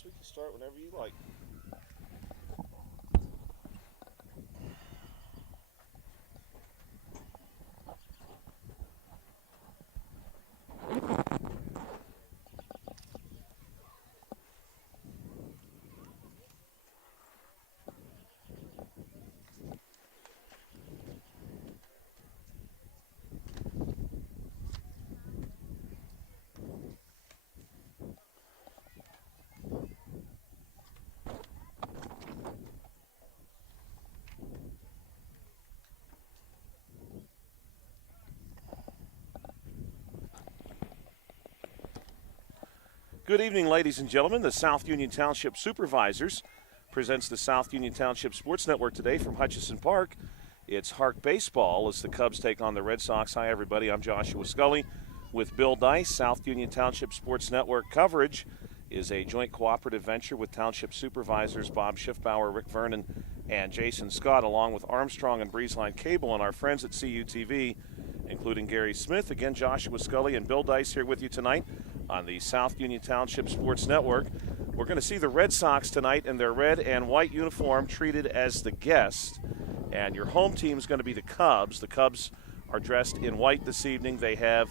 guess we can start whenever you like. Good evening, ladies and gentlemen. The South Union Township Supervisors presents the South Union Township Sports Network today from Hutchison Park. It's HARC baseball as the Cubs take on the Red Sox. Hi, everybody. I'm Joshua Scully with Bill Dice. South Union Township Sports Network coverage is a joint cooperative venture with Township Supervisors Bob Schiffbauer, Rick Vernon, and Jason Scott, along with Armstrong and Breezeline Cable and our friends at CUTV, including Gary Smith. Again, Joshua Scully and Bill Dice here with you tonight on the South Union Township Sports Network. We're going to see the Red Sox tonight in their red and white uniform, treated as the guest. And your home team is going to be the Cubs. The Cubs are dressed in white this evening. They have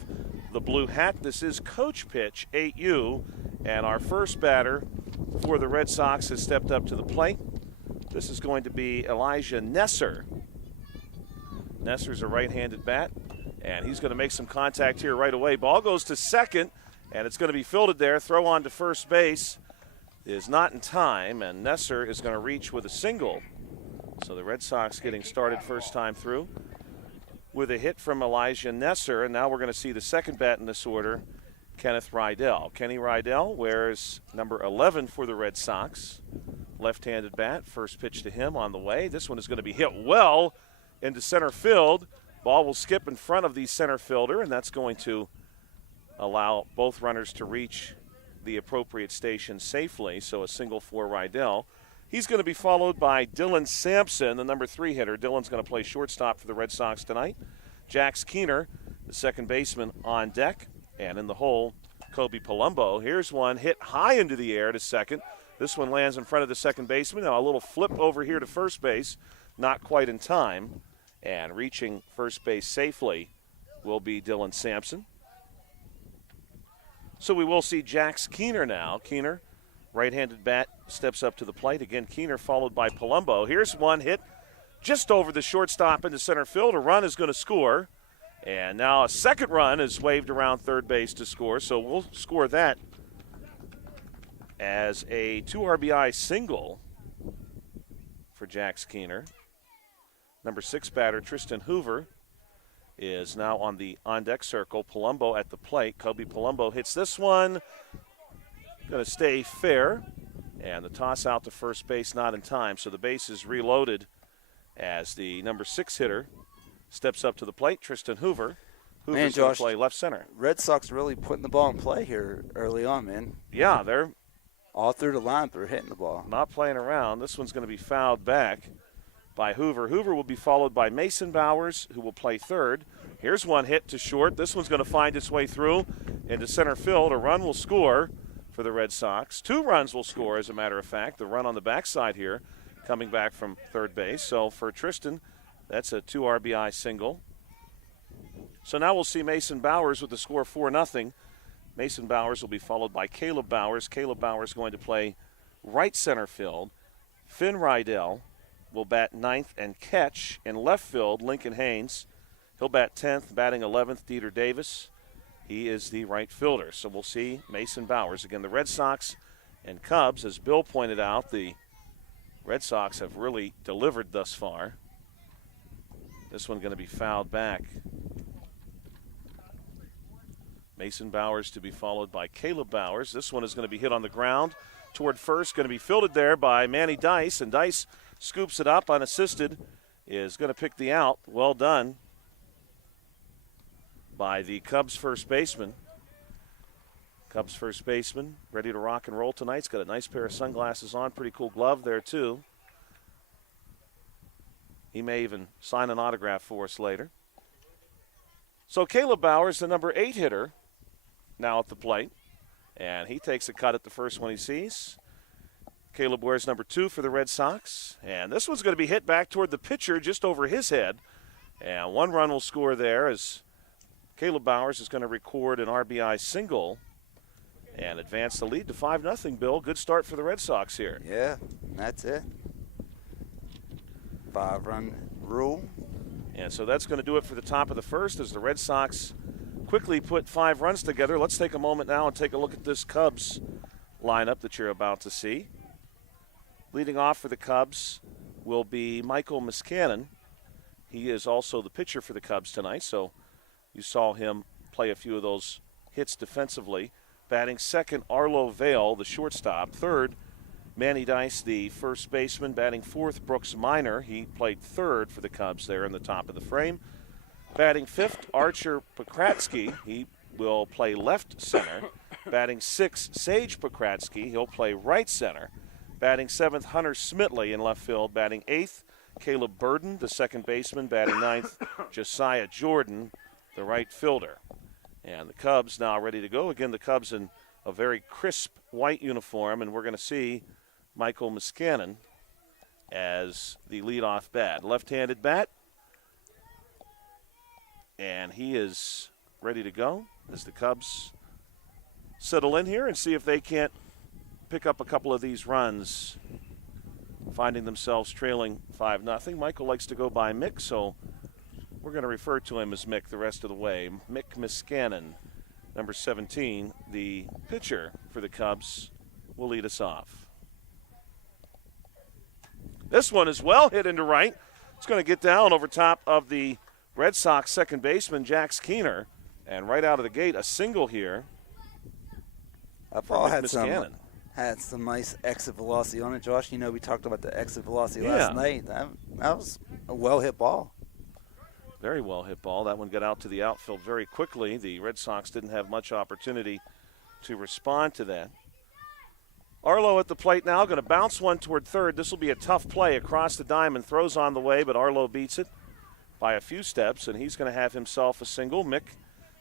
the blue hat. This is coach pitch, 8U. And our first batter for the Red Sox has stepped up to the plate. This is going to be Elijah Nesser. Nesser's a right-handed bat, and he's going to make some contact here right away. Ball goes to second, and it's going to be fielded there. Throw on to first base is not in time, and Nesser is going to reach with a single. So the Red Sox getting started first time through with a hit from Elijah Nesser, and now we're going to see the second bat in this order, Kenneth Rydell. Kenny Rydell wears number 11 for the Red Sox. Left-handed bat, first pitch to him on the way. This one is going to be hit well into center field. Ball will skip in front of the center fielder, and that's going to allow both runners to reach the appropriate station safely, so a single for Rydell. He's going to be followed by Dylan Sampson, the number 3 hitter. Dylan's going to play shortstop for the Red Sox tonight. Jax Keener, the second baseman, on deck. And in the hole, Kobe Palumbo. Here's one hit high into the air to second. This one lands in front of the second baseman. Now a little flip over here to first base, not quite in time. And reaching first base safely will be Dylan Sampson. So we will see Jax Keener now. Keener, right-handed bat, steps up to the plate. Again, Keener followed by Palumbo. Here's one hit just over the shortstop into center field. A run is going to score. And now a second run is waved around third base to score. So we'll score that as a 2 RBI single for Jax Keener. Number 6 batter, Tristan Hoover, is now on the on-deck circle. Palumbo at the plate. Kobe Palumbo hits this one. Going to stay fair. And the toss out to first base not in time. So the base is reloaded as the number 6 hitter steps up to the plate. Tristan Hoover. Hoover's going to play left center. Red Sox really putting the ball in play here early on, man. Yeah, they're all through the line. They're hitting the ball. Not playing around. This one's going to be fouled back by Hoover. Hoover will be followed by Mason Bowers, who will play third. Here's one hit to short. This one's going to find its way through into center field. A run will score for the Red Sox. 2 runs will score, as a matter of fact. The run on the backside here coming back from third base. So for Tristan, that's a 2 RBI single. So now we'll see Mason Bowers with the score 4-0. Mason Bowers will be followed by Caleb Bowers. Caleb Bowers going to play right center field. Finn Rydell will bat 9th and catch. In left field, Lincoln Haynes. He'll bat 10th, batting 11th, Dieter Davis. He is the right fielder. So we'll see Mason Bowers. Again, the Red Sox and Cubs, as Bill pointed out, the Red Sox have really delivered thus far. This one going to be fouled back. Mason Bowers to be followed by Caleb Bowers. This one is going to be hit on the ground toward first. Going to be fielded there by Manny Dice, and Dice scoops it up unassisted. Is going to pick the out. Well done by the Cubs first baseman. Cubs first baseman ready to rock and roll tonight. He's got a nice pair of sunglasses on. Pretty cool glove there, too. He may even sign an autograph for us later. So Caleb Bowers, the number 8 hitter, now at the plate. And he takes a cut at the first one he sees. Caleb wears number 2 for the Red Sox. And this one's going to be hit back toward the pitcher just over his head. And 1 run will score there as Caleb Bowers is going to record an RBI single and advance the lead to 5-0, Bill. Good start for the Red Sox here. Yeah, that's it. 5-run rule. And so that's going to do it for the top of the first as the Red Sox quickly put 5 runs together. Let's take a moment now and take a look at this Cubs lineup that you're about to see. Leading off for the Cubs will be Michael Miscannon. He is also the pitcher for the Cubs tonight, so you saw him play a few of those hits defensively. Batting second, Arlo Vale, the shortstop. Third, Manny Dice, the first baseman. Batting fourth, Brooks Minor. He played third for the Cubs there in the top of the frame. Batting fifth, Archer Pokratsky. He will play left center. Batting sixth, Sage Pokratsky. He'll play right center. Batting seventh, Hunter Smitley in left field. Batting eighth, Caleb Burden, the second baseman. Batting ninth, Josiah Jordan, the right fielder. And the Cubs now ready to go. Again, the Cubs in a very crisp white uniform, and we're going to see Michael Miscannon as the leadoff bat. Left-handed bat, and he is ready to go as the Cubs settle in here and see if they can't pick up a couple of these runs, finding themselves trailing 5-0. Michael likes to go by Mick, so we're going to refer to him as Mick the rest of the way. Mick Miscannon, number 17, the pitcher for the Cubs, will lead us off. This one is well hit into right. It's going to get down over top of the Red Sox second baseman, Jax Keener. And right out of the gate, a single here. That ball had some nice exit velocity on it, Josh. You know, we talked about the exit velocity last night. That was a well-hit ball. Very well hit ball. That one got out to the outfield very quickly. The Red Sox didn't have much opportunity to respond to that. Arlo at the plate now, going to bounce one toward third. This will be a tough play across the diamond. Throws on the way, but Arlo beats it by a few steps, and he's going to have himself a single. Mick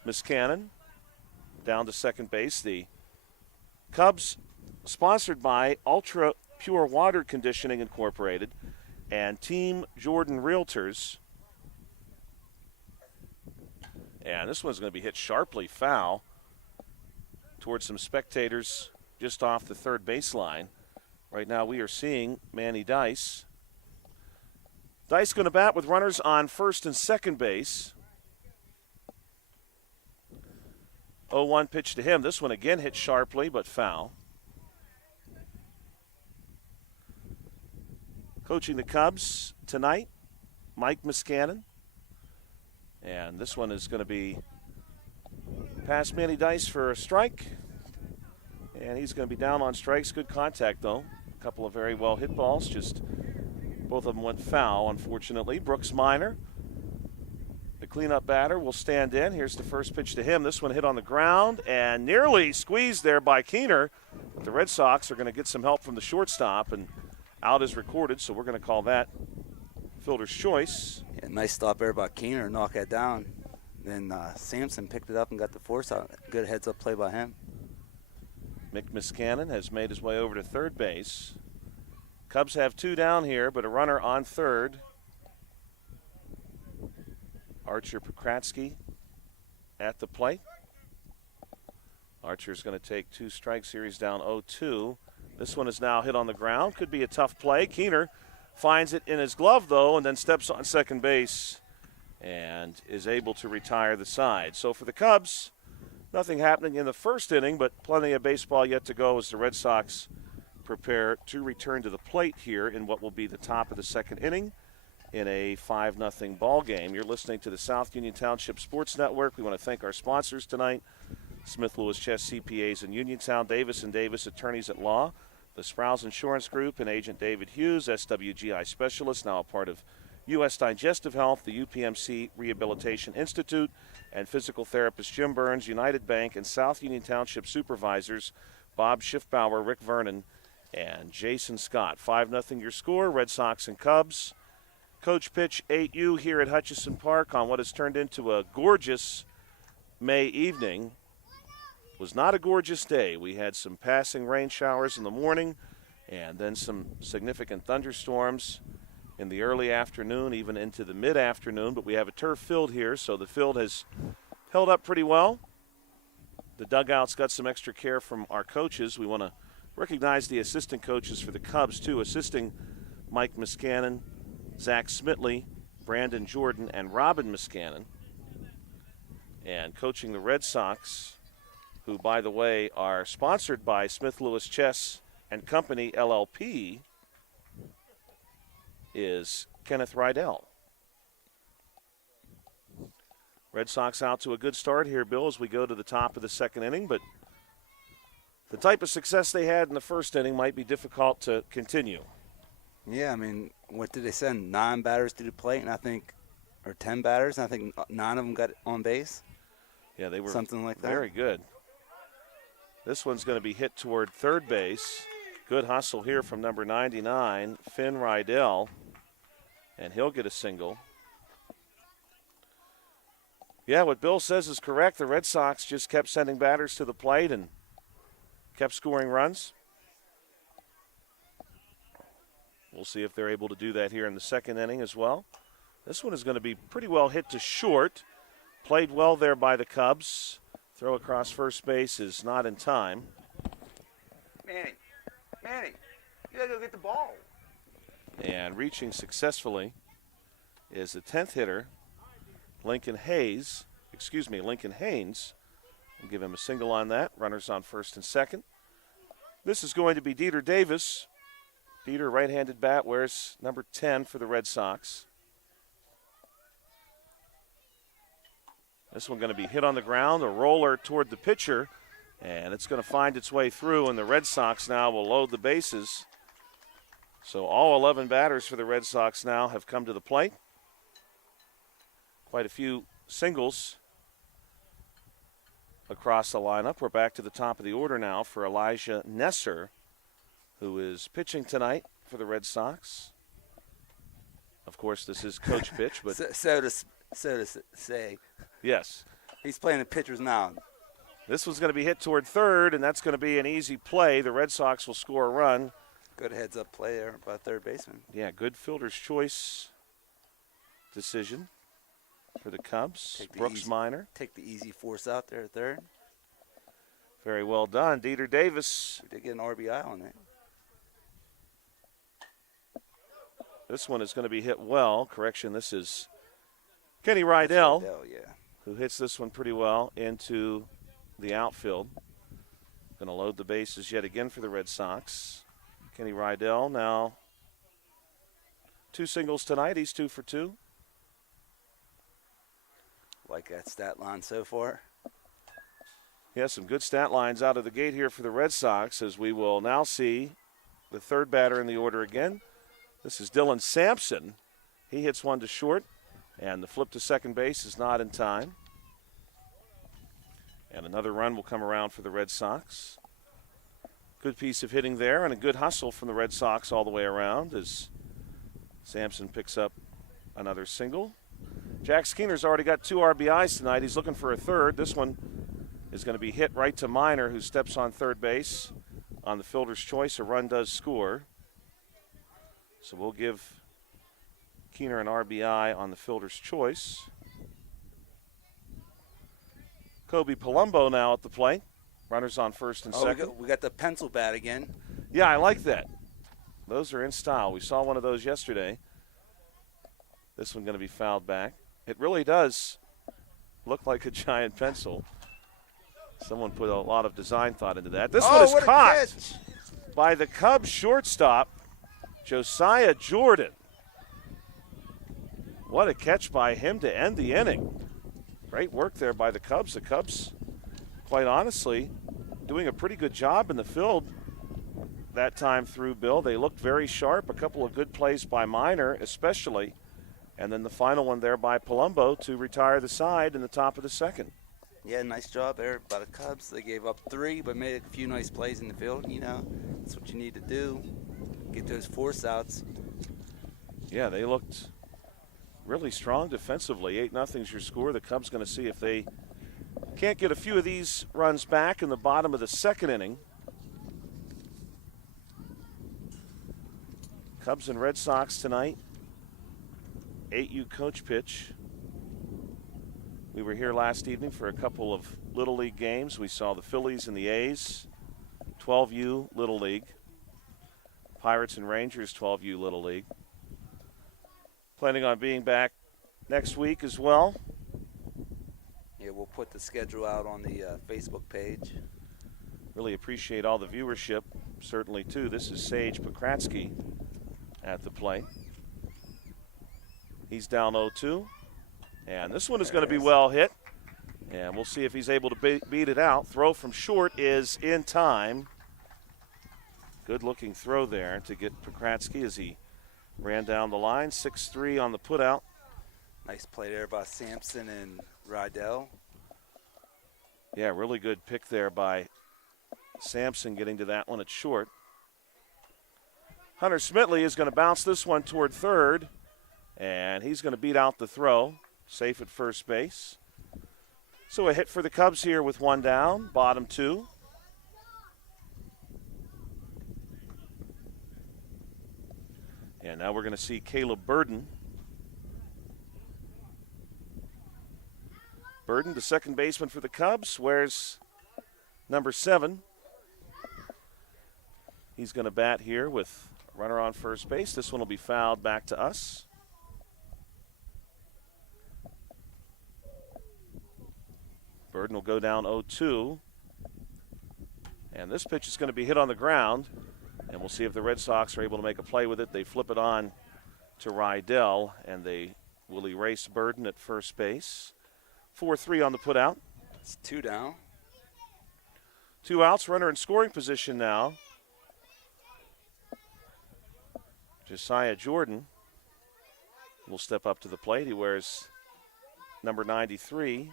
Miscannon down to second base. The Cubs, sponsored by Ultra Pure Water Conditioning Incorporated and Team Jordan Realtors. And this one's going to be hit sharply foul towards some spectators just off the third baseline. Right now we are seeing Manny Dice. Dice going to bat with runners on first and second base. 0-1 pitch to him. This one again hit sharply but foul. Coaching the Cubs tonight, Mike Miscannon. And this one is going to be past Manny Dice for a strike. And he's going to be down on strikes. Good contact, though. A couple of very well hit balls. Just both of them went foul, unfortunately. Brooks Minor, the cleanup batter, will stand in. Here's the first pitch to him. This one hit on the ground and nearly squeezed there by Keener. But the Red Sox are going to get some help from the shortstop, and out is recorded, so we're going to call that fielder's choice. Yeah, nice stop there by Keener, knock that down. Then Sampson picked it up and got the force out. Good heads-up play by him. Mick Miscannon has made his way over to third base. Cubs have 2 down here, but a runner on third. Archer Pokratsky at the plate. Archer's going to take 2 strikes here. He's down 0-2. This one is now hit on the ground. Could be a tough play. Keener finds it in his glove, though, and then steps on second base and is able to retire the side. So for the Cubs, nothing happening in the first inning, but plenty of baseball yet to go as the Red Sox prepare to return to the plate here in what will be the top of the second inning in a 5-0 ball game. You're listening to the South Union Township Sports Network. We want to thank our sponsors tonight, Smith Lewis Chess CPAs in Uniontown, Davis & Davis Attorneys at Law, the Sprouse Insurance Group, and Agent David Hughes, SWGI Specialist, now a part of U.S. Digestive Health, the UPMC Rehabilitation Institute, and physical therapist Jim Burns, United Bank, and South Union Township supervisors Bob Schiffbauer, Rick Vernon, and Jason Scott. 5-0 your score, Red Sox and Cubs. Coach pitch 8U here at Hutchison Park on what has turned into a gorgeous May evening. Was not a gorgeous day. We had some passing rain showers in the morning And then some significant thunderstorms in the early afternoon, even into the mid-afternoon. But we have a turf field here, so the field has held up pretty well. The dugout's got some extra care from our coaches. We want to recognize the assistant coaches for the Cubs, too. Assisting Mike Muscannon, Zach Smitley, Brandon Jordan, and Robin Muscannon. And coaching the Red Sox, who, by the way, are sponsored by Smith Lewis Chess and Company, LLP, is Kenneth Rydell. Red Sox out to a good start here, Bill, as we go to the top of the second inning, but the type of success they had in the first inning might be difficult to continue. Yeah, I mean, what did they send? 9 batters to the plate, and I think, or 10 batters, and I think 9 of them got on base. Yeah, they were something like that. Very good. This one's going to be hit toward third base. Good hustle here from number 99, Finn Rydell, and he'll get a single. Yeah, what Bill says is correct. The Red Sox just kept sending batters to the plate and kept scoring runs. We'll see if they're able to do that here in the second inning as well. This one is going to be pretty well hit to short. Played well there by the Cubs. Throw across first base is not in time. Manny, you gotta go get the ball. And reaching successfully is the 10th hitter, Lincoln Haynes. We'll give him a single on that. Runners on first and second. This is going to be Dieter Davis. Dieter, right-handed bat, wears number 10 for the Red Sox. This one going to be hit on the ground, a roller toward the pitcher, and it's going to find its way through, and the Red Sox now will load the bases. So all 11 batters for the Red Sox now have come to the plate. Quite a few singles across the lineup. We're back to the top of the order now for Elijah Nesser, who is pitching tonight for the Red Sox. Of course, this is coach pitch, but so to say. Yes. He's playing the pitcher's mound. This one's going to be hit toward third, and that's going to be an easy play. The Red Sox will score a run. Good heads-up play there by third baseman. Yeah, good fielder's choice decision for the Cubs. Brooks Minor. Take the easy force out there at third. Very well done. Dieter Davis. We did get an RBI on it. This one is going to be hit well. Correction, this is Kenny Rydell, who hits this one pretty well into the outfield. Going to load the bases yet again for the Red Sox. Kenny Rydell now 2 singles tonight. He's 2 for 2. Like that stat line so far. Yeah, some good stat lines out of the gate here for the Red Sox, as we will now see the third batter in the order again. This is Dylan Sampson. He hits one to short, and the flip to second base is not in time. And another run will come around for the Red Sox. Good piece of hitting there, and a good hustle from the Red Sox all the way around as Sampson picks up another single. Jack Skinner's already got 2 RBIs tonight. He's looking for a third. This one is going to be hit right to Minor, who steps on third base. On the fielder's choice, a run does score. So we'll give Keener an RBI on the fielder's choice. Kobe Palumbo now at the plate. Runners on first and second. We got the pencil bat again. Yeah, I like that. Those are in style. We saw one of those yesterday. This one going to be fouled back. It really does look like a giant pencil. Someone put a lot of design thought into that. This one is caught by the Cubs shortstop, Josiah Jordan. What a catch by him to end the inning. Great work there by the Cubs. The Cubs, quite honestly, doing a pretty good job in the field that time through, Bill. They looked very sharp. A couple of good plays by Minor, especially. And then the final one there by Palumbo to retire the side in the top of the second. Yeah, nice job there by the Cubs. They gave up 3, but made a few nice plays in the field. You know, that's what you need to do. Get those force outs. Yeah, they looked really strong defensively. 8-0's your score. The Cubs going to see if they can't get a few of these runs back in the bottom of the second inning. Cubs and Red Sox tonight. 8U coach pitch. We were here last evening for a couple of Little League games. We saw the Phillies and the A's, 12U Little League. Pirates and Rangers, 12U Little League. Planning on being back next week as well. Yeah, we'll put the schedule out on the Facebook page. Really appreciate all the viewership, certainly too. This is Sage Pokratsky at the plate. He's down 0-2. And this one is going to be well hit. And we'll see if he's able to beat it out. Throw from short is in time. Good looking throw there to get Pokratsky as he ran down the line. 6-3 on the putout. Nice play there by Sampson and Rydell. Yeah, really good pick there by Sampson getting to that one at short. Hunter Smitley is going to bounce this one toward third. And he's going to beat out the throw. Safe at first base. So a hit for the Cubs here with one down, bottom two. And now we're going to see Caleb Burden. Burden, the second baseman for the Cubs, wears number 7. He's going to bat here with a runner on first base. This one will be fouled back to us. Burden will go down 0-2. And this pitch is going to be hit on the ground. And we'll see if the Red Sox are able to make a play with it. They flip it on to Rydell, and they will erase Burden at first base. 4-3 on the putout. It's 2 down. 2 outs, runner in scoring position now. Josiah Jordan will step up to the plate. He wears number 93.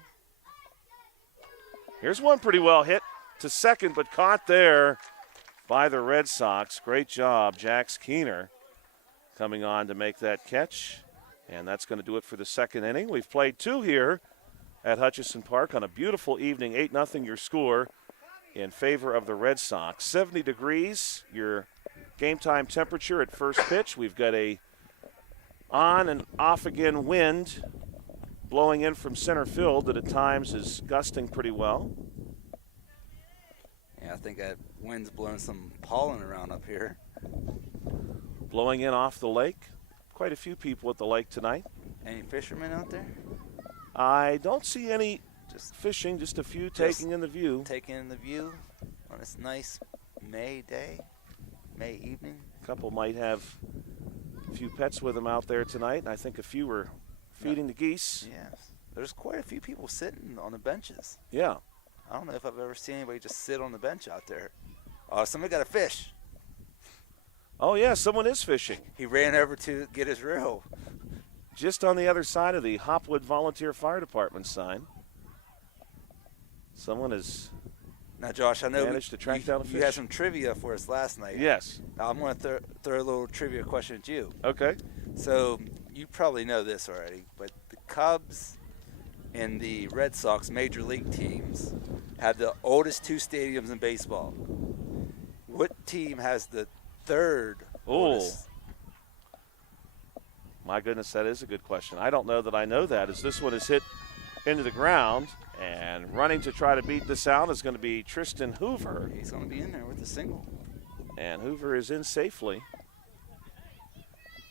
Here's one pretty well hit to second, but caught there by the Red Sox. Great job, Jax Keener coming on to make that catch. And that's going to do it for the second inning. We've played 2 here at Hutchison Park on a beautiful evening. 8-0 your score in favor of the Red Sox. 70 degrees, your game time temperature at first pitch. We've got a on and off again wind blowing in from center field that at times is gusting pretty well. Yeah, I think that wind's blowing some pollen around up here. Blowing in off the lake. Quite a few people at the lake tonight. Any fishermen out there? I don't see any fishing, just a few taking in the view. Taking in the view on this nice May day, May evening. A couple might have a few pets with them out there tonight, and I think a few were feeding the geese. Yes. There's quite a few people sitting on the benches. Yeah. I don't know if I've ever seen anybody just sit on the bench out there. Oh, somebody got a fish. Oh, yeah, someone is fishing. He ran over to get his reel. Just on the other side of the Hopwood Volunteer Fire Department sign. Someone has now, Josh, I know managed to track down a fish. You had some trivia for us last night. Yes. Now, I'm going to throw a little trivia question at you. Okay. So you probably know this already, but the Cubs and the Red Sox major league teams have the oldest 2 stadiums in baseball. What team has the third oldest? My goodness, that is a good question. I don't know that I know that, as this one is hit into the ground, and running to try to beat this out is going to be Tristan Hoover. He's going to be in there with a single. And Hoover is in safely.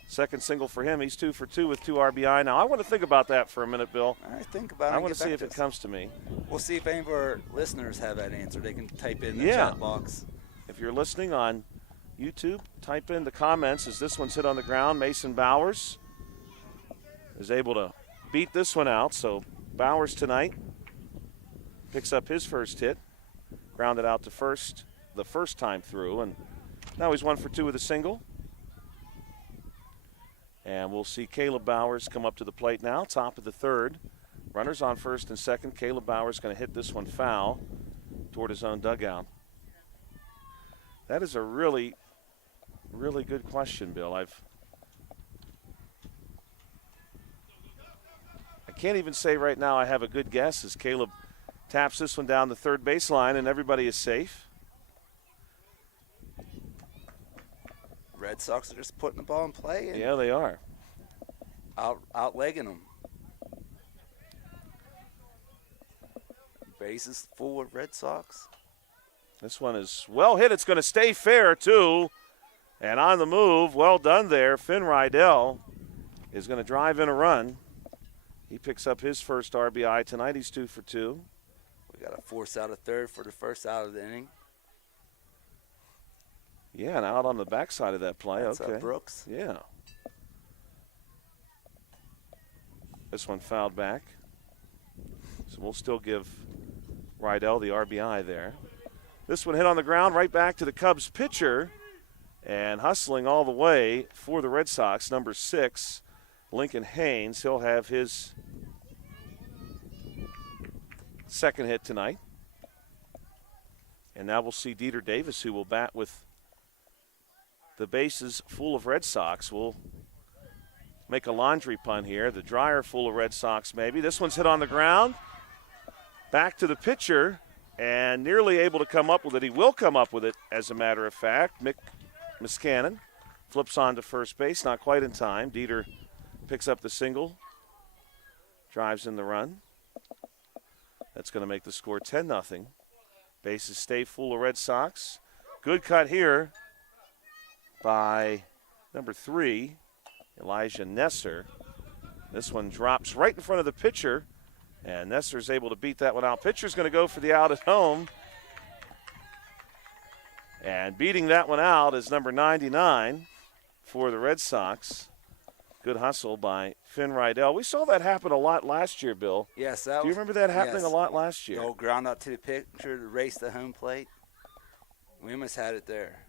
Second single for him. He's 2 for 2 with 2 RBI. Now, I want to think about that for a minute, Bill. All right, think about it. I want to see if it comes to me. We'll see if any of our listeners have that answer. They can type it in the chat box. If you're listening on YouTube, type in the comments as this one's hit on the ground. Mason Bowers is able to beat this one out. So Bowers tonight picks up his first hit, grounded out to first the first time through, and now he's 1 for 2 with a single. And we'll see Caleb Bowers come up to the plate now, top of the third. Runners on first and second. Caleb Bowers going to hit this one foul toward his own dugout. That is a really, really good question, Bill. I can't even say right now I have a good guess as Caleb taps this one down the third baseline and everybody is safe. Red Sox are just putting the ball in play and Yeah, they are. outlegging them. Bases full of Red Sox. This one is well hit. It's going to stay fair, too. And on the move, well done there. Finn Rydell is going to drive in a run. He picks up his first RBI tonight. He's 2 for 2. We got a force out of third for the first out of the inning. Yeah, and out on the backside of that play. That's okay. Brooks. Yeah. This one fouled back. So we'll still give Rydell the RBI there. This one hit on the ground right back to the Cubs pitcher. And hustling all the way for the Red Sox, number 6, Lincoln Haynes. He'll have his second hit tonight. And now we'll see Dieter Davis, who will bat with the bases full of Red Sox. We'll make a laundry pun here. The dryer full of Red Sox, maybe. This one's hit on the ground. Back to the pitcher, and nearly able to come up with it. He will come up with it, as a matter of fact. Mick Miscannon flips on to first base, not quite in time. Dieter picks up the single, drives in the run. That's going to make the score 10-0. Bases stay full of Red Sox. Good cut here by number 3, Elijah Nesser. This one drops right in front of the pitcher, and Nesser's able to beat that one out. Pitcher's going to go for the out at home. And beating that one out is number 99 for the Red Sox. Good hustle by Finn Rydell. We saw that happen a lot last year, Bill. Yes. Do you remember that happening a lot last year? The old ground out to the pitcher to race the home plate. We almost had it there.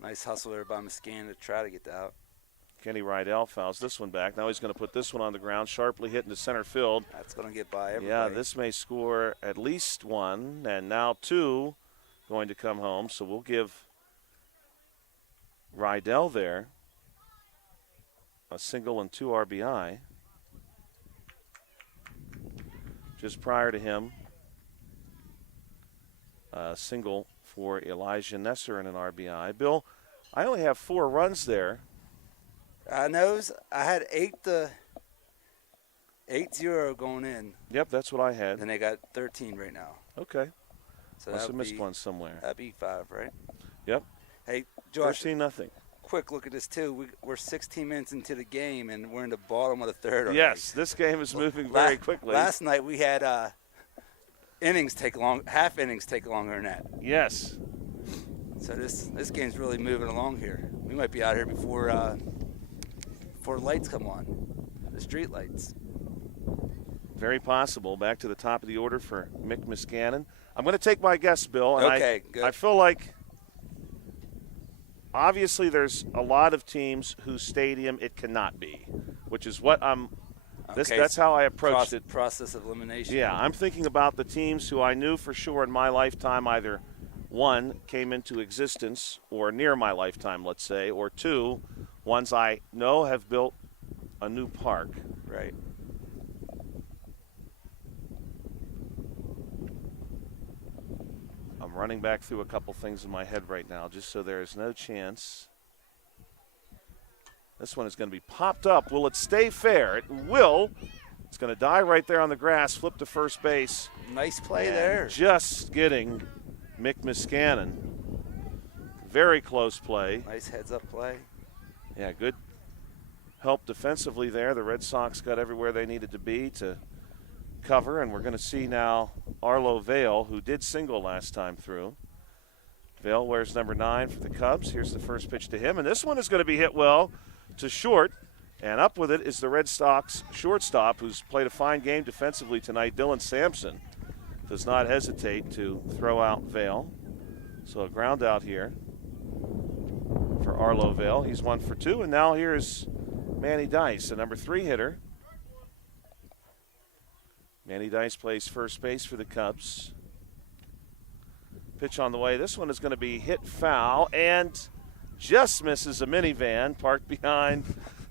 Nice hustle there by Miscannon to try to get the out. Kenny Rydell fouls this one back. Now he's going to put this one on the ground, sharply hit into center field. That's going to get by everybody. Yeah, this may score at least 1, and now 2 going to come home. So we'll give Rydell there a single and 2 RBI. Just prior to him, a single for Elijah Nesser and an RBI. Bill, I only have 4 runs there. I know. I had 8-0 going in. Yep, that's what I had. And they got 13 right now. Okay. So Must have missed one somewhere. That'd be 5, right? Yep. Hey, Josh. 13-0. Quick look at this, too. We're 16 minutes into the game, and we're in the bottom of the third already. Yes, this game is moving very quickly. Last night we had half innings take longer than that. Yes. So this game's really moving along here. We might be out here before lights come on, the street lights. Very possible. Back to the top of the order for Mick Miscannon. I'm going to take my guess, Bill. And okay, good. I feel like obviously there's a lot of teams whose stadium it cannot be, which is what that's how I approached it. Process of elimination. Yeah, I'm thinking about the teams who I knew for sure in my lifetime either, 1, came into existence, or near my lifetime, let's say, or 2, ones I know have built a new park. Right. I'm running back through a couple things in my head right now just so there is no chance. This one is going to be popped up. Will it stay fair? It will. It's going to die right there on the grass, flip to first base. Nice play there. Just getting Mick Miscannon. Very close play. Nice heads-up play. Yeah, good help defensively there. The Red Sox got everywhere they needed to be to cover, and we're going to see now Arlo Vale, who did single last time through. Vale wears number 9 for the Cubs. Here's the first pitch to him, and this one is going to be hit well to short, and up with it is the Red Sox shortstop, who's played a fine game defensively tonight. Dylan Sampson does not hesitate to throw out Vale. So a ground out here for Arlo Vale. He's 1 for 2, and now here's Manny Dice, the number 3 hitter. Manny Dice plays first base for the Cubs. Pitch on the way. This one is going to be hit foul and just misses a minivan parked behind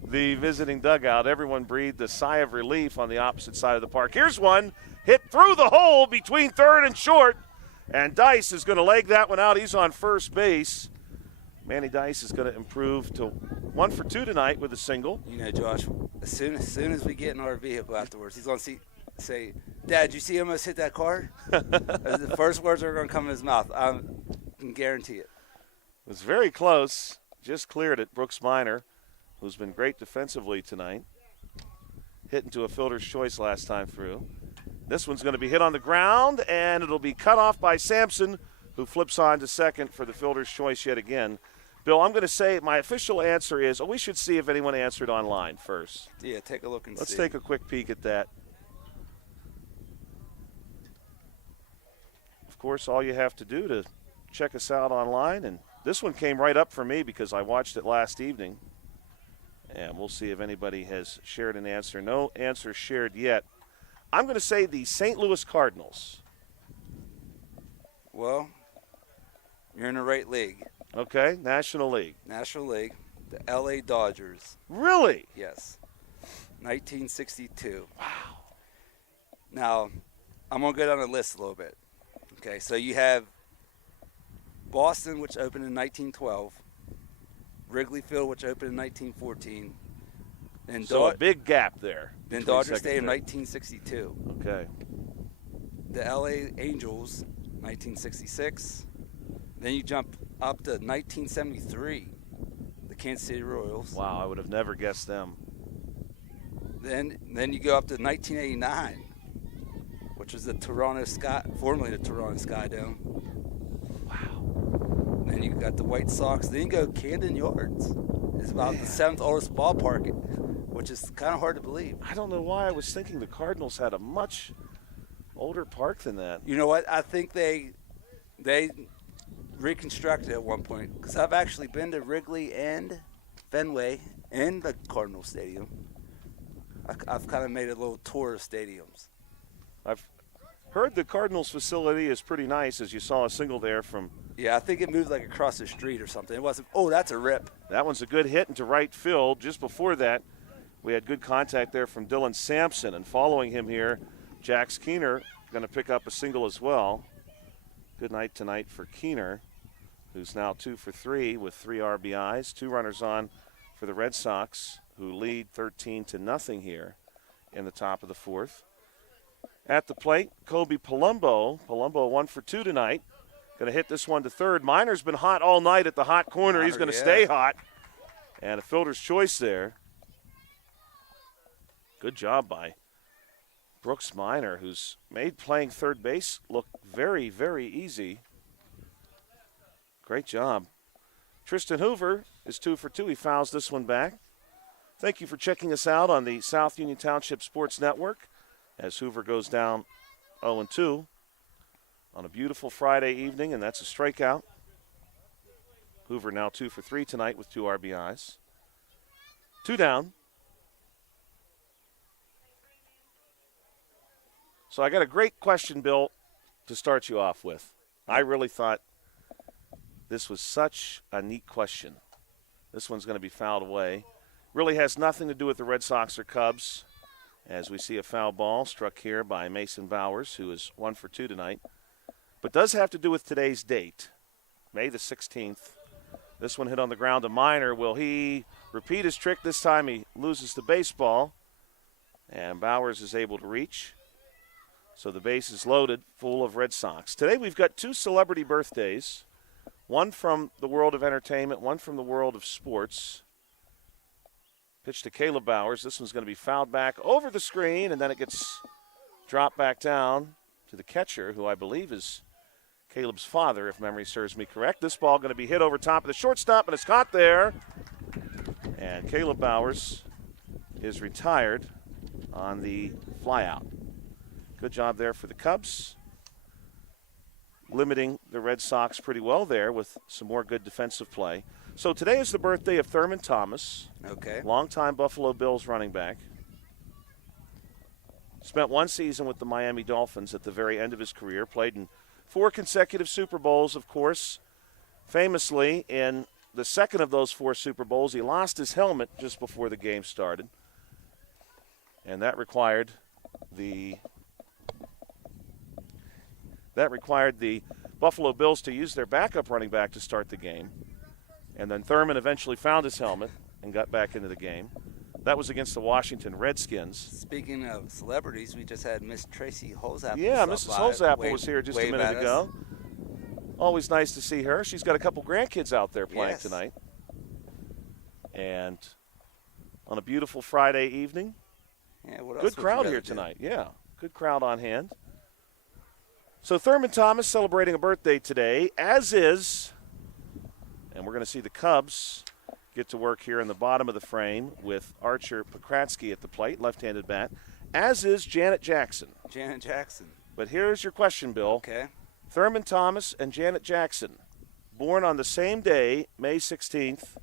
the visiting dugout. Everyone breathed a sigh of relief on the opposite side of the park. Here's one hit through the hole between third and short, and Dice is going to leg that one out. He's on first base. Manny Dice is going to improve to 1 for 2 tonight with a single. You know, Josh, as soon as we get in our vehicle afterwards, he's going to say, "Dad, did you see him almost hit that car?" The first words are going to come in his mouth. I can guarantee it. It was very close. Just cleared it. Brooks Minor, who's been great defensively tonight. Hit into a fielder's choice last time through. This one's going to be hit on the ground, and it'll be cut off by Sampson, who flips on to second for the fielder's choice yet again. Bill, I'm going to say my official answer is, we should see if anyone answered online first. Yeah, take a look and see. Let's take a quick peek at that. Of course, all you have to do to check us out online, and this one came right up for me because I watched it last evening. And we'll see if anybody has shared an answer. No answer shared yet. I'm going to say the St. Louis Cardinals. Well, you're in the right league. Okay, National League. National League, the L.A. Dodgers. Really? Yes. 1962. Wow. Now, I'm going to go down the list a little bit. Okay, so you have Boston, which opened in 1912. Wrigley Field, which opened in 1914. And So a big gap there. Then between Dodger second Stadium, and 1962. third. Okay. The L.A. Angels, 1966. Then you jump up to 1973, the Kansas City Royals. Wow, I would have never guessed them. Then you go up to 1989, which was the Toronto Sky, formerly the Toronto Sky Dome. Wow. Then you got the White Sox. Then you go Camden Yards. It's about the 7th oldest ballpark, which is kind of hard to believe. I don't know why I was thinking the Cardinals had a much older park than that. You know what? I think they reconstructed at one point, because I've actually been to Wrigley and Fenway and the Cardinal Stadium. I've kind of made a little tour of stadiums. I've heard the Cardinals facility is pretty nice, as you saw a single there from. Yeah, I think it moved like across the street or something. It wasn't. Oh, that's a rip. That one's a good hit into right field. Just before that, we had good contact there from Dylan Sampson, and following him here, Jax Keener going to pick up a single as well. Good night tonight for Keener, who's now 2 for 3 with 3 RBIs. 2 runners on for the Red Sox, who lead 13-0 here in the top of the 4th. At the plate, Kobe Palumbo. Palumbo 1 for 2 tonight. Going to hit this one to third. Minor's been hot all night at the hot corner. He's going to stay hot. And a fielder's choice there. Good job by Brooks Minor, who's made playing third base look very, very easy. Great job. Tristan Hoover is 2 for 2. He fouls this one back. Thank you for checking us out on the South Union Township Sports Network as Hoover goes down 0-2 on a beautiful Friday evening, and that's a strikeout. Hoover now 2 for 3 tonight with 2 RBIs. 2 down. So I got a great question, Bill, to start you off with. I really thought this was such a neat question. This one's going to be fouled away. Really has nothing to do with the Red Sox or Cubs, as we see a foul ball struck here by Mason Bowers, who is 1 for 2 tonight. But does have to do with today's date, May the 16th. This one hit on the ground to Minor. Will he repeat his trick? This time he loses the baseball, and Bowers is able to reach. So the base is loaded, full of Red Sox. Today we've got 2 celebrity birthdays, one from the world of entertainment, one from the world of sports. Pitch to Caleb Bowers. This one's going to be fouled back over the screen, and then it gets dropped back down to the catcher, who I believe is Caleb's father, if memory serves me correct. This ball going to be hit over top of the shortstop, and it's caught there. And Caleb Bowers is retired on the flyout. Good job there for the Cubs, limiting the Red Sox pretty well there with some more good defensive play. So today is the birthday of Thurman Thomas, longtime Buffalo Bills running back. Spent 1 season with the Miami Dolphins at the very end of his career, played in 4 consecutive Super Bowls, of course. Famously, in the second of those 4 Super Bowls, he lost his helmet just before the game started. And that required the Buffalo Bills to use their backup running back to start the game. And then Thurman eventually found his helmet and got back into the game. That was against the Washington Redskins. Speaking of celebrities, we just had Miss Tracy Holzapfel. Yeah, Mrs. Holzapfel was here just a minute ago. Always nice to see her. She's got a couple grandkids out there playing tonight. And on a beautiful Friday evening. Yeah, what else good crowd here tonight. Yeah, good crowd on hand. So Thurman Thomas celebrating a birthday today, as is, and we're going to see the Cubs get to work here in the bottom of the frame with Archer Pokratsky at the plate, left-handed bat, as is Janet Jackson. Janet Jackson. But here's your question, Bill. Okay. Thurman Thomas and Janet Jackson, born on the same day, May 16th,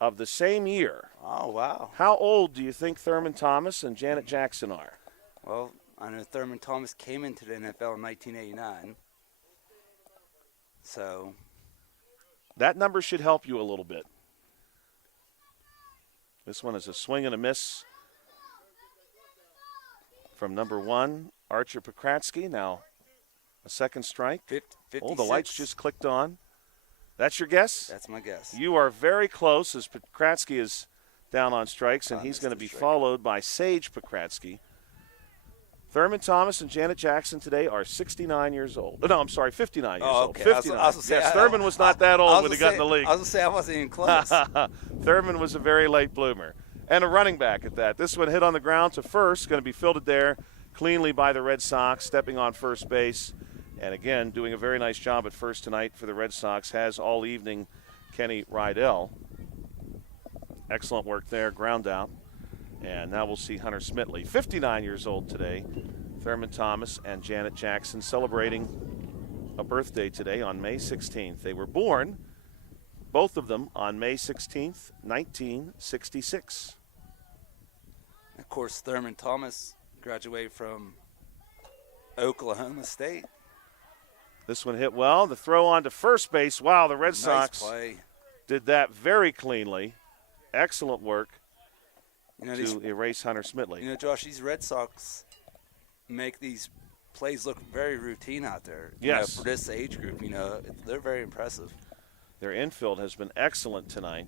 of the same year. Oh, wow. How old do you think Thurman Thomas and Janet Jackson are? Well, I know Thurman Thomas came into the NFL in 1989. So that number should help you a little bit. This one is a swing and a miss from number 1, Archer Pokratsky. Now a second strike. 56. Oh, the lights just clicked on. That's your guess? That's my guess. You are very close as Pokratsky is down on strikes, and he's going to be followed by Sage Pokratsky. Thurman Thomas and Janet Jackson today are 69 years old. No, I'm sorry, 59 years old. Okay. 59. Yes, Thurman was not that old when he got in the league. I was going to say I wasn't even close. Thurman was a very late bloomer. And a running back at that. This one hit on the ground to first, going to be fielded there cleanly by the Red Sox, stepping on first base. And again, doing a very nice job at first tonight for the Red Sox, has all evening Kenny Rydell. Excellent work there, ground out. And now we'll see Hunter Smitley, 59 years old today. Thurman Thomas and Janet Jackson celebrating a birthday today on May 16th. They were born, both of them, on May 16th, 1966. Of course, Thurman Thomas graduated from Oklahoma State. This one hit well. The throw on to first base. Wow, the Red Sox did that very cleanly. Excellent work to erase Hunter Smitley. You know, Josh, these Red Sox make these plays look very routine out there. Yes. For this age group, they're very impressive. Their infield has been excellent tonight.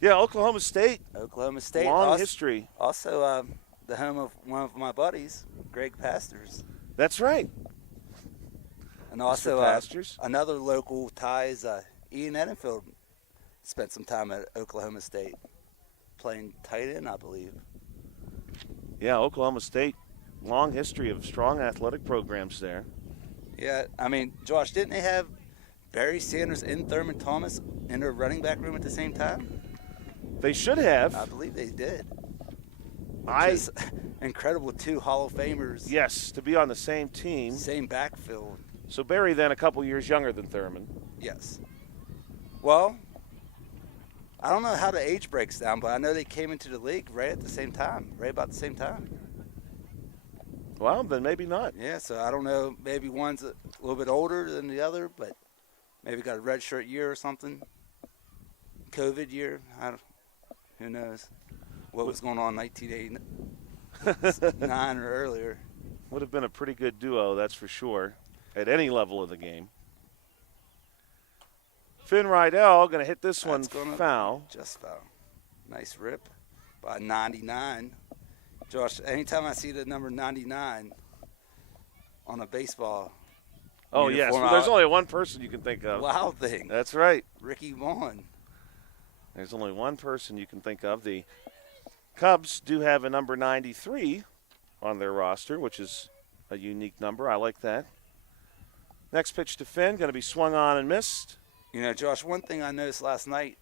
Yeah, Oklahoma State. Long history. Also, the home of one of my buddies, Greg Pastors. That's right. And also another local ties, Ian Edenfield spent some time at Oklahoma State playing tight end, I believe. Yeah, Oklahoma State, long history of strong athletic programs there. Yeah, I mean, Josh, didn't they have Barry Sanders and Thurman Thomas in their running back room at the same time? They should have. I believe they did. Which is incredible, 2 Hall of Famers. Yes, to be on the same team. Same backfield. So Barry then a couple years younger than Thurman. Yes. Well, I don't know how the age breaks down, but I know they came into the league right about the same time. Well, then maybe not. Yeah, so I don't know. Maybe one's a little bit older than the other, but maybe got a redshirt year or something. COVID year. Who knows what was going on in 1989 or earlier. Would have been a pretty good duo, that's for sure, at any level of the game. Finn Rydell going to hit this one foul. Just foul. Nice rip by 99. Josh, anytime I see the number 99 on a baseball uniform, yes. Well, there's only one person you can think of. Wild thing. That's right. Ricky Vaughn. There's only one person you can think of. The Cubs do have a number 93 on their roster, which is a unique number. I like that. Next pitch to Finn, going to be swung on and missed. You know, Josh, one thing I noticed last night,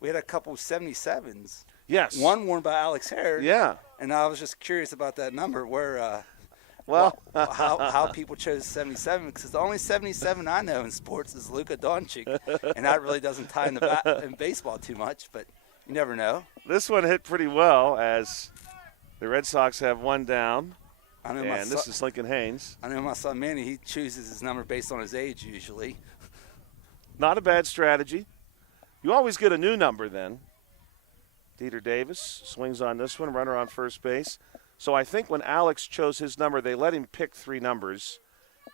we had a couple 77s. Yes. One worn by Alex Hare. Yeah. And I was just curious about that number, where how people chose 77, because the only 77 I know in sports is Luka Doncic, and that really doesn't tie in baseball too much, but you never know. This one hit pretty well as the Red Sox have one down, and this is Lincoln Haynes. I know my son Manny, he chooses his number based on his age usually. Not a bad strategy. You always get a new number then. Dieter Davis swings on this one, runner on first base. So I think when Alex chose his number, they let him pick 3 numbers,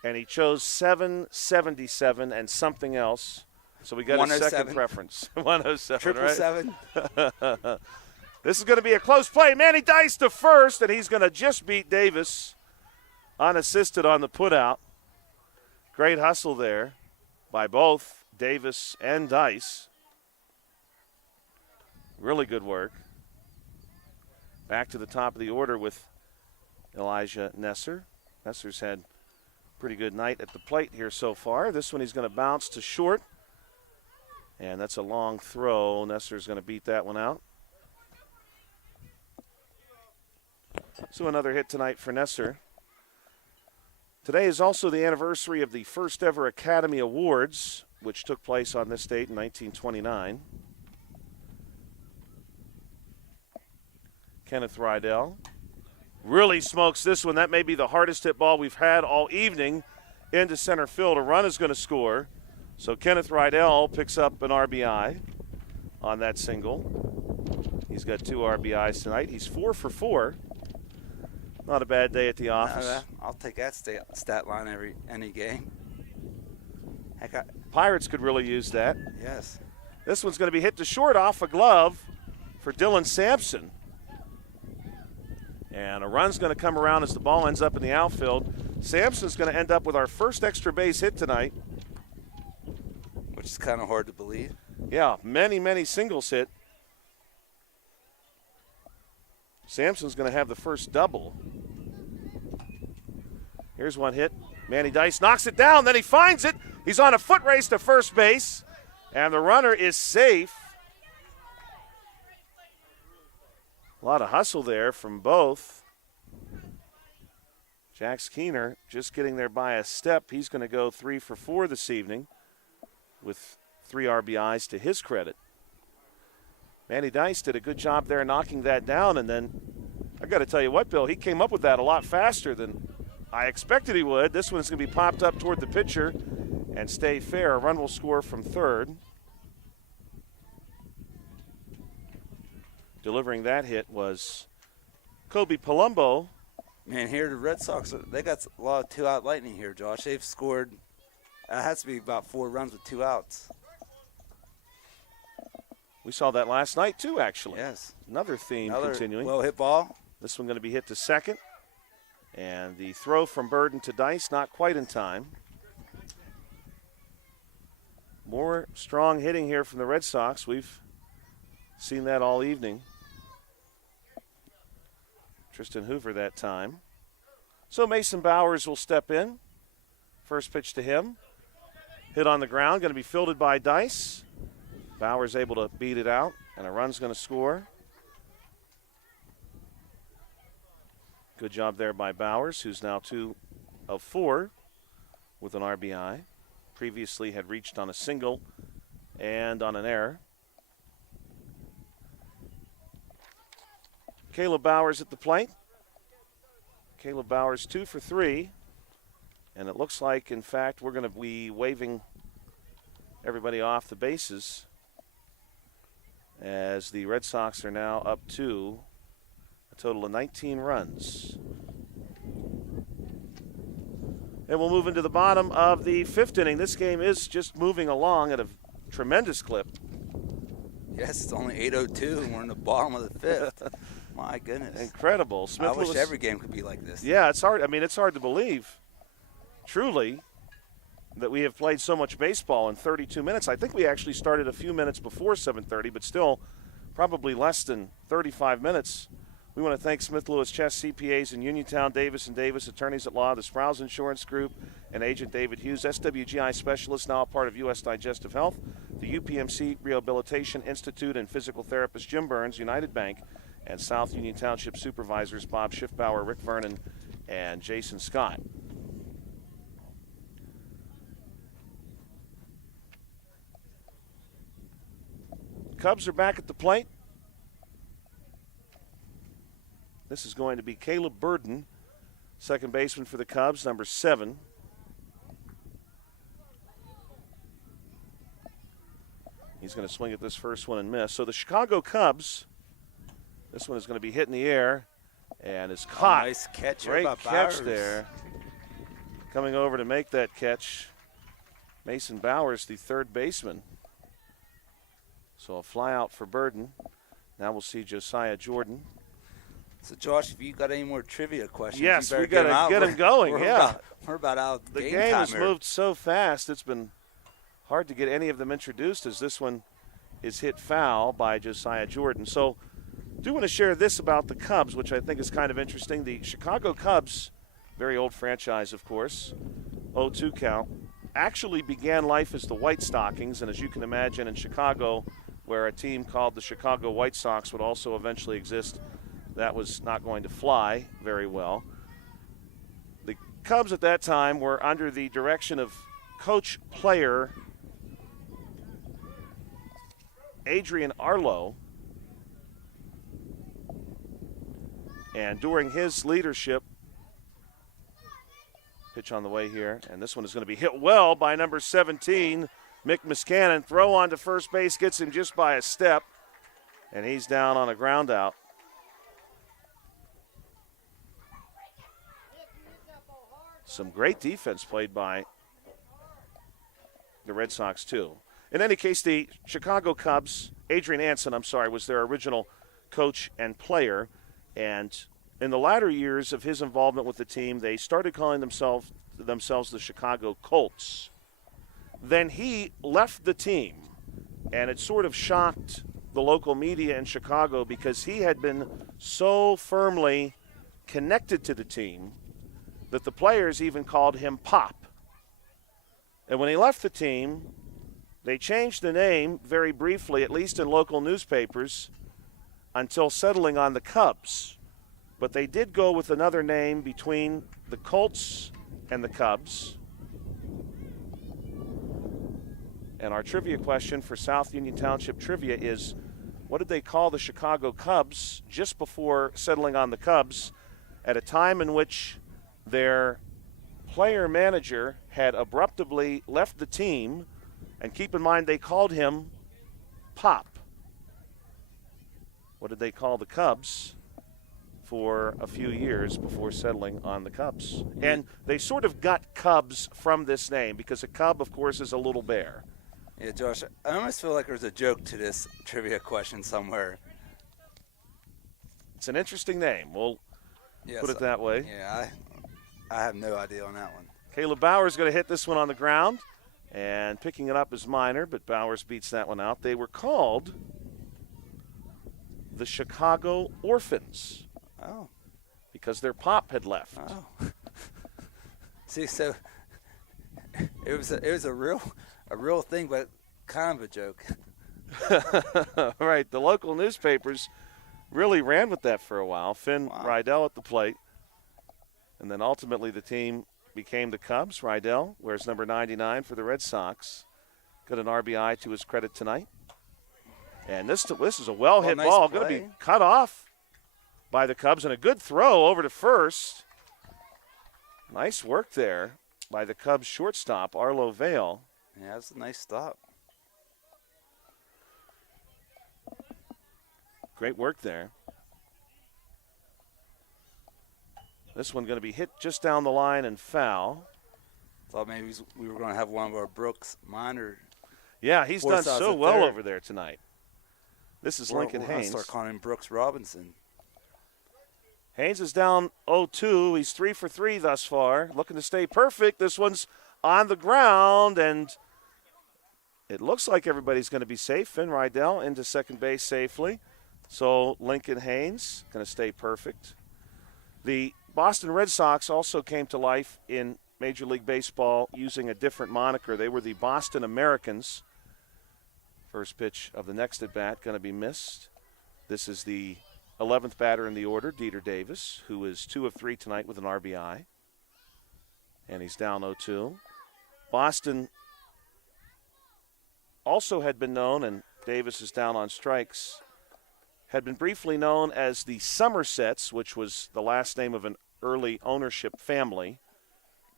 and he chose 777 and something else. So we got a second preference. 107, right? 777. This is going to be a close play. Manny Dice to first, and he's going to just beat Davis unassisted on the putout. Great hustle there by both Davis and Dice. Really good work. Back to the top of the order with Elijah Nesser. Nesser's had a pretty good night at the plate here so far. This one he's going to bounce to short. And that's a long throw. Nesser's going to beat that one out. So another hit tonight for Nesser. Today is also the anniversary of the first ever Academy Awards, which took place on this date in 1929. Kenneth Rydell really smokes this one. That may be the hardest hit ball we've had all evening into center field. A run is going to score. So Kenneth Rydell picks up an RBI on that single. He's got 2 RBIs tonight. He's 4 for 4. Not a bad day at the office. I'll take that stat line any game. Heck, Pirates could really use that. Yes. This one's going to be hit to short off a glove for Dylan Sampson. And a run's going to come around as the ball ends up in the outfield. Sampson's going to end up with our first extra base hit tonight. Which is kind of hard to believe. Yeah, many singles hit. Sampson's going to have the first double. Here's one hit. Manny Dice knocks it down, then he finds it. He's on a foot race to first base, and the runner is safe. A lot of hustle there from both. Jax Keener just getting there by a step. He's going to go 3 for 4 this evening with 3 RBIs to his credit. Manny Dice did a good job there knocking that down, and then I got to tell you what, Bill, he came up with that a lot faster than I expected he would. This one's going to be popped up toward the pitcher and stay fair. A run will score from third. Delivering that hit was Kobe Palumbo. Man, here the Red Sox, they got a lot of 2-out lightning here, Josh. They've scored, it has to be about 4 runs with 2 outs. We saw that last night, too, actually. Yes. Another theme continuing. Well-hit ball. This one going to be hit to second. And the throw from Burden to Dice, not quite in time. More strong hitting here from the Red Sox. We've seen that all evening. Tristan Hoover that time. So Mason Bowers will step in. First pitch to him. Hit on the ground, going to be fielded by Dice. Bowers able to beat it out, and a run's going to score. Good job there by Bowers, who's now 2 of 4 with an RBI. Previously had reached on a single and on an error. Caleb Bowers at the plate. Caleb Bowers 2 for 3. And it looks like, in fact, we're going to be waving everybody off the bases as the Red Sox are now up to a total of 19 runs. And we'll move into the bottom of the 5th inning. This game is just moving along at a tremendous clip. Yes, it's only 8:02, and we're in the bottom of the 5th. My goodness. Incredible. I wish every game could be like this. Yeah, it's hard. I mean, it's hard to believe, truly, that we have played so much baseball in 32 minutes. I think we actually started a few minutes before 7:30, but still probably less than 35 minutes. We want to thank Smith Lewis Chess CPAs in Uniontown, Davis & Davis, attorneys at law, the Sprouse Insurance Group, and Agent David Hughes, SWGI specialist, now a part of U.S. Digestive Health, the UPMC Rehabilitation Institute, and physical therapist Jim Burns, United Bank, and South Union Township supervisors Bob Schiffbauer, Rick Vernon, and Jason Scott. Cubs are back at the plate. This is going to be Caleb Burden, second baseman for the Cubs, number 7. He's going to swing at this first one and miss. So the Chicago Cubs, this one is going to be hit in the air and is caught. Nice catch. Great catch there. Coming over to make that catch Mason Bowers, the third baseman. So a fly out for Burden. Now we'll see Josiah Jordan. So, Josh, if you got any more trivia questions, yes, you better we got to get them going. We're about out of the game game time has here. moved so fast, it's been hard to get any of them introduced as this one is hit foul by Josiah Jordan. So do want to share this about the Cubs, which I think is kind of interesting. The Chicago Cubs, very old franchise, of course, 0-2 count, actually began life as the White Stockings, and as you can imagine in Chicago, where a team called the Chicago White Sox would also eventually exist, that was not going to fly very well. The Cubs at that time were under the direction of coach-player Adrian Arlo, and during his leadership, pitch on the way here, and this one is going to be hit well by number 17, Mick Muscannon. Throw on to first base, gets him just by a step, and he's down on a ground out. Some great defense played by the Red Sox, too. In any case, the Chicago Cubs, Adrian Anson, was their original coach and player. And in the latter years of his involvement with the team, they started calling themselves the Chicago Colts. Then he left the team, and it sort of shocked the local media in Chicago because he had been so firmly connected to the team that the players even called him Pop. And when he left the team, they changed the name very briefly, at least in local newspapers, until settling on the Cubs. But they did go with another name between the Colts and the Cubs. And our trivia question for South Union Township Trivia is, what did they call the Chicago Cubs just before settling on the Cubs at a time in which their player-manager had abruptly left the team? And keep in mind, they called him Pop. What did they call the Cubs for a few years before settling on the Cubs? And they sort of got Cubs from this name because a cub, of course, is a little bear. Yeah, Josh, I almost feel like there's a joke to this trivia question somewhere. It's an interesting name. We'll put it that way. Yeah, I have no idea on that one. Caleb Bowers going to hit this one on the ground. And picking it up is Minor, but Bowers beats that one out. They were called the Chicago Orphans. Oh. Because their pop had left. Oh. See, so it was a real thing, but kind of a joke. Right. The local newspapers really ran with that for a while. Finn Rydell at the plate. And then ultimately the team became the Cubs. Rydell wears number 99 for the Red Sox. Got an RBI to his credit tonight. And this is a well-hit nice ball. play. Going to be cut off by the Cubs. And a good throw over to first. Nice work there by the Cubs shortstop, Arlo Vale. Yeah, that's a nice stop. Great work there. This one going to be hit just down the line and foul. Thought maybe we were going to have one of our Brooks Minor. Yeah, he's done so well over there tonight. This is Lincoln Haynes. Haynes. Start calling him Brooks Robinson. Haynes is down 0-2. He's 3 for 3 thus far. Looking to stay perfect. This one's on the ground, and it looks like everybody's going to be safe. Finn Rydell into second base safely. So Lincoln Haynes going to stay perfect. The Boston Red Sox also came to life in Major League Baseball using a different moniker. They were the Boston Americans. First pitch of the next at-bat going to be missed. This is the 11th batter in the order, Dieter Davis, who is 2 of 3 tonight with an RBI. And he's down 0-2. Boston also had been known, and Davis is down on strikes, had been briefly known as the Somersets, which was the last name of an early ownership family,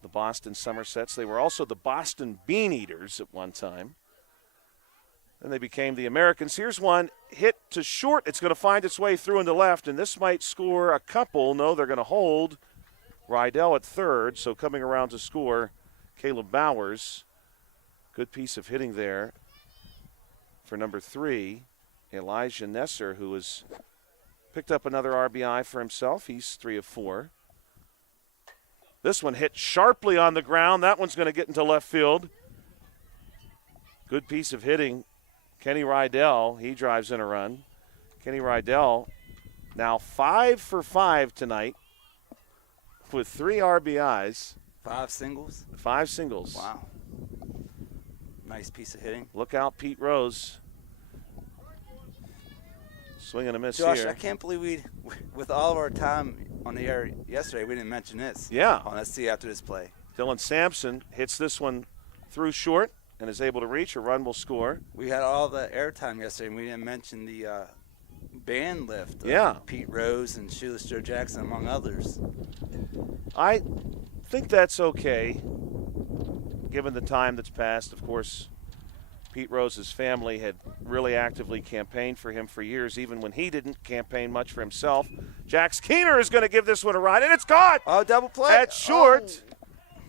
the Boston Somersets. They were also the Boston Bean Eaters at one time. Then they became the Americans. Here's one hit to short. It's going to find its way through into left, and this might score a couple. No, they're going to hold Rydell at third, so coming around to score Caleb Bowers. Good piece of hitting there for number 3, Elijah Nesser, who has picked up another RBI for himself. He's 3 of 4. This one hit sharply on the ground. That one's going to get into left field. Good piece of hitting. Kenny Rydell, he drives in a run. Kenny Rydell now 5 for 5 tonight with 3 RBIs. 5 singles? 5 singles. Wow. Nice piece of hitting. Look out, Pete Rose. Swing and a miss Josh, here. I can't believe with all of our time on the air yesterday, we didn't mention this. Yeah. Let's see after this play. Dylan Sampson hits this one through short and is able to reach. A run will score. We had all the airtime yesterday, and we didn't mention the band lift of Yeah. Pete Rose and Shoeless Joe Jackson, among others. I think that's okay, given the time that's passed. Of course, Pete Rose's family had really actively campaigned for him for years, even when he didn't campaign much for himself. Jax Keener is going to give this one a ride, and it's caught! Oh, double play. At short,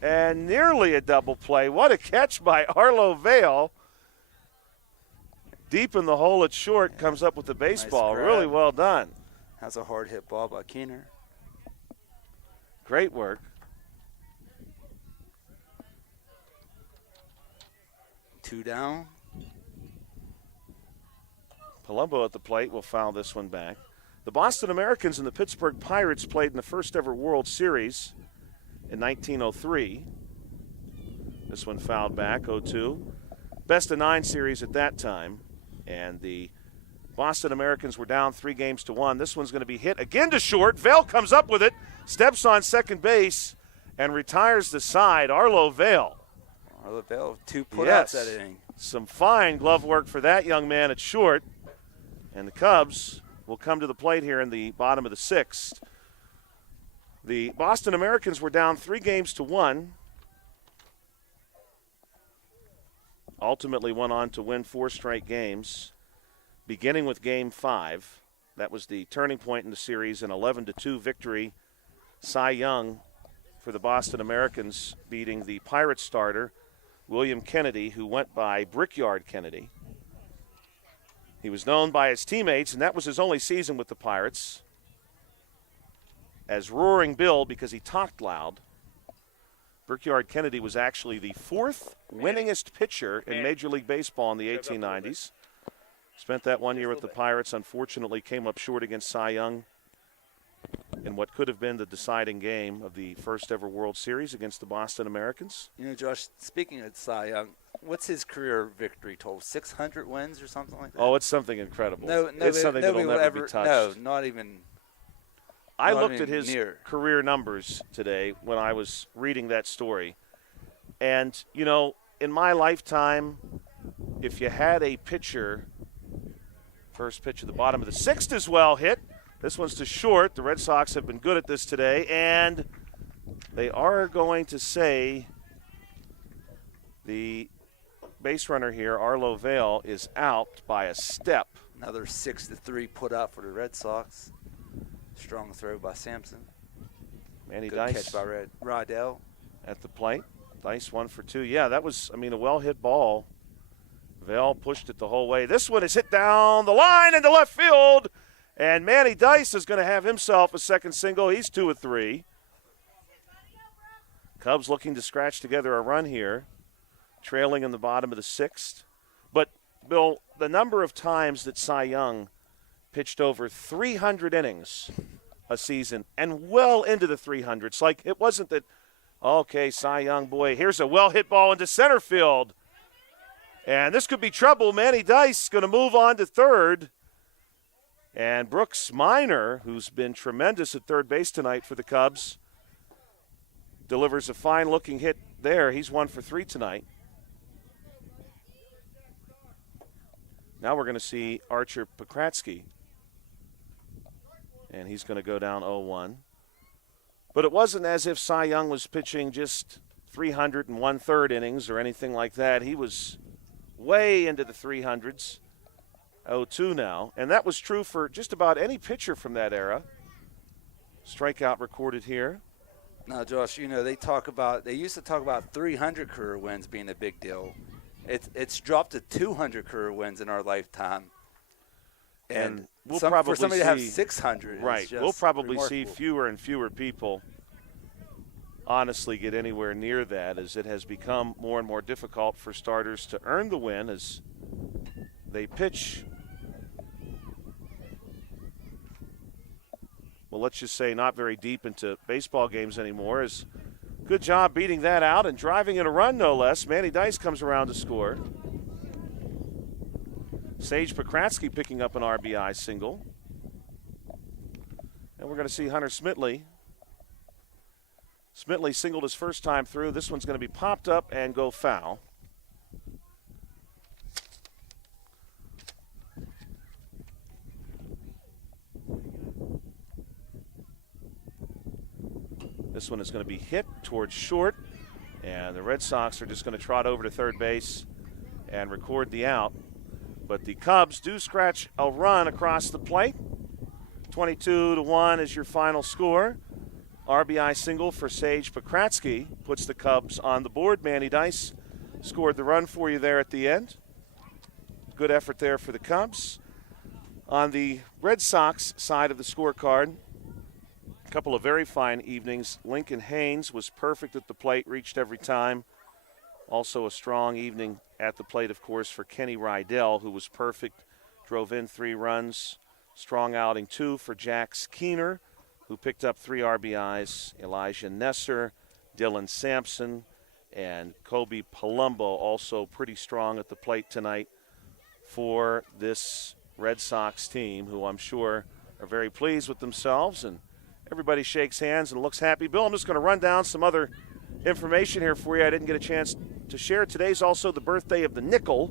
and nearly a double play. What a catch by Arlo Vale. Deep in the hole at short, comes up with the baseball. Nice really grab. well done. That's a hard hit ball by Keener. Great work. Two down. Palumbo at the plate will foul this one back. The Boston Americans and the Pittsburgh Pirates played in the first ever World Series in 1903. This one fouled back, 0-2. Best of 9 series at that time. And the Boston Americans were down 3-1. This one's going to be hit again to short. Vale comes up with it, steps on second base, and retires the side. Arlo Vale. Arlo Vale, 2 putouts that inning. Some fine glove work for that young man at short. And the Cubs will come to the plate here in the bottom of the 6th. The Boston Americans were down 3-1. Ultimately went on to win 4 straight games, beginning with Game 5. That was the turning point in the series, an 11-2 victory. Cy Young for the Boston Americans beating the Pirates starter, William Kennedy, who went by Brickyard Kennedy. He was known by his teammates, and that was his only season with the Pirates, as Roaring Bill because he talked loud. Brickyard Kennedy was actually the 4th winningest pitcher in Major League Baseball in the 1890s. Spent that 1 year with the Pirates. Unfortunately, came up short against Cy Young in what could have been the deciding game of the first ever World Series against the Boston Americans. You know, Josh, speaking of Cy Young, what's his career victory total? 600 wins or something like that? Oh, it's something incredible. No, it's something that'll never be touched. No, not even. I looked at his career numbers today when I was reading that story. And, you know, in my lifetime, if you had a pitcher, first pitch at the bottom of the 6th is well hit. This one's to short. The Red Sox have been good at this today. And they are going to say the base runner here, Arlo Vale, is out by a step. Another 6-3 put out for the Red Sox. Strong throw by Sampson. Manny Good Dice catch by Rydell. at the plate. Dice 1 for 2. Yeah, that was, a well-hit ball. Vale pushed it the whole way. This one is hit down the line into left field. And Manny Dice is going to have himself a second single. He's 2 of 3. Cubs looking to scratch together a run here, trailing in the bottom of the 6th. But, Bill, the number of times that Cy Young pitched over 300 innings a season and well into the 300s. Like, it wasn't that, okay, Cy Young, boy, here's a well-hit ball into center field. And this could be trouble. Manny Dice going to move on to third. And Brooks Minor, who's been tremendous at third base tonight for the Cubs, delivers a fine-looking hit there. He's 1 for 3 tonight. Now we're going to see Archer Pokratsky. And he's going to go down 0-1. But it wasn't as if Cy Young was pitching just 300 and 1/3 innings or anything like that. He was way into the 300s. 0-2 now. And that was true for just about any pitcher from that era. Strikeout recorded here. Now, Josh, you know, they used to talk about 300 career wins being a big deal. It's dropped to 200 career wins in our lifetime. And we'll for probably somebody see, to have 600 right, is just we'll probably see remarkable. fewer and fewer people honestly get anywhere near that, as it has become more and more difficult for starters to earn the win as they pitch. Well, let's just say not very deep into baseball games anymore. As good job beating that out and driving in a run, no less. Manny Dice comes around to score. Sage Pokratsky picking up an RBI single. And we're going to see Hunter Smitley. Smitley singled his first time through. This one's going to be popped up and go foul. This one is going to be hit towards short, and the Red Sox are just going to trot over to third base and record the out. But the Cubs do scratch a run across the plate. 22-1 is your final score. RBI single for Sage Pokratsky puts the Cubs on the board. Manny Dice scored the run for you there at the end. Good effort there for the Cubs. On the Red Sox side of the scorecard, a couple of very fine evenings. Lincoln Haynes was perfect at the plate, reached every time. Also a strong evening at the plate, of course, for Kenny Rydell, who was perfect, drove in 3 runs. Strong outing, 2 for Jax Keener, who picked up 3 RBIs. Elijah Nesser, Dylan Sampson, and Kobe Palumbo also pretty strong at the plate tonight for this Red Sox team, who I'm sure are very pleased with themselves. And everybody shakes hands and looks happy. Bill, I'm just going to run down some other information here for you I didn't get a chance to share. Today's also the birthday of the nickel.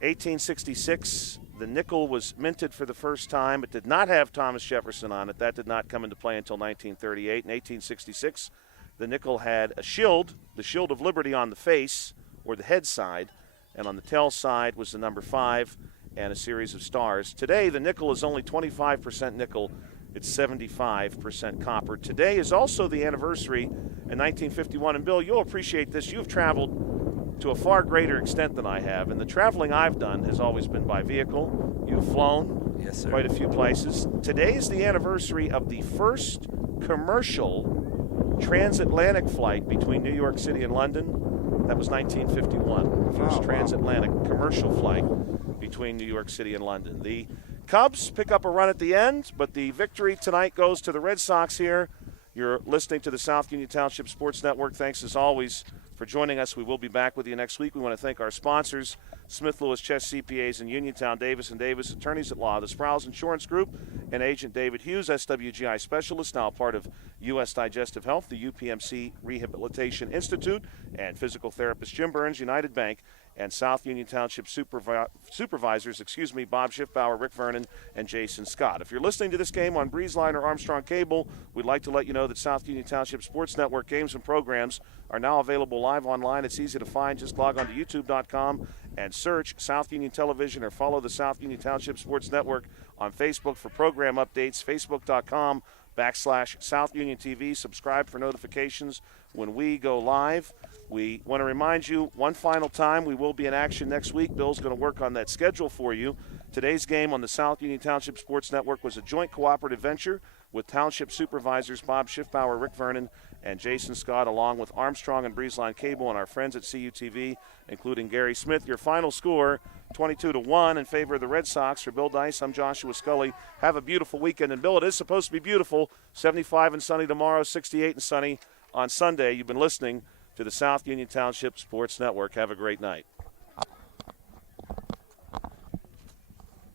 1866, the nickel was minted for the first time. It did not have Thomas Jefferson on it. That did not come into play until 1938. In 1866, the nickel had a shield, the Shield of Liberty on the face, or the head side, and on the tail side was the number 5 and a series of stars. Today, the nickel is only 25% nickel. It's 75% copper. Today is also the anniversary in 1951. And, Bill, you'll appreciate this. You've traveled to a far greater extent than I have, and the traveling I've done has always been by vehicle. You've flown quite a few places. Today is the anniversary of the first commercial transatlantic flight between New York City and London. That was 1951. First transatlantic commercial flight between New York City and London. The Cubs pick up a run at the end, but the victory tonight goes to the Red Sox here. You're listening to the South Union Township Sports Network. Thanks, as always, for joining us. We will be back with you next week. We want to thank our sponsors, Smith Lewis Chess CPAs in Uniontown, Davis & Davis, Attorneys at Law, the Sprouse Insurance Group, and Agent David Hughes, SWGI Specialist, now part of U.S. Digestive Health, the UPMC Rehabilitation Institute, and physical therapist Jim Burns, United Bank, and South Union Township supervisors, Bob Schiffbauer, Rick Vernon, and Jason Scott. If you're listening to this game on BreezeLine or Armstrong Cable, we'd like to let you know that South Union Township Sports Network games and programs are now available live online. It's easy to find. Just log on to youtube.com and search South Union Television, or follow the South Union Township Sports Network on Facebook for program updates, facebook.com/South Union TV. Subscribe for notifications when we go live. We want to remind you one final time, we will be in action next week. Bill's going to work on that schedule for you. Today's game on the South Union Township Sports Network was a joint cooperative venture with Township Supervisors Bob Schiffbauer, Rick Vernon, and Jason Scott, along with Armstrong and BreezeLine Cable and our friends at CUTV, including Gary Smith. Your final score, 22-1 in favor of the Red Sox. For Bill Dice, I'm Joshua Scully. Have a beautiful weekend. And, Bill, it is supposed to be beautiful. 75 and sunny tomorrow, 68 and sunny on Sunday. You've been listening to the South Union Township Sports Network. Have a great night.